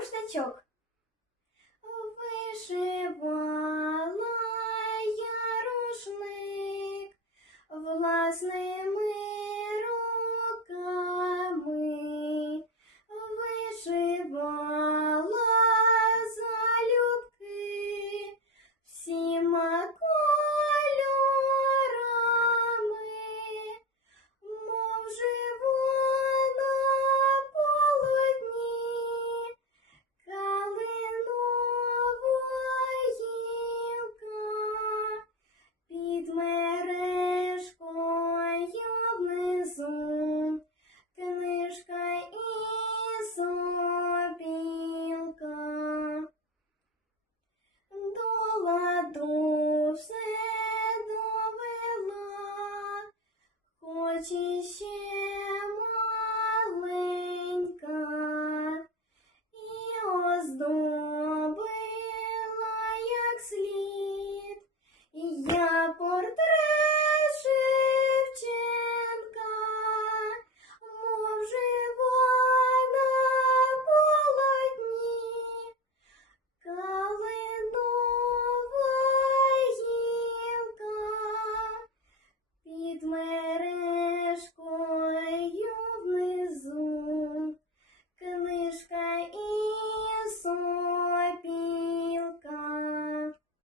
рушничок. Вишивала я рушник власними 亲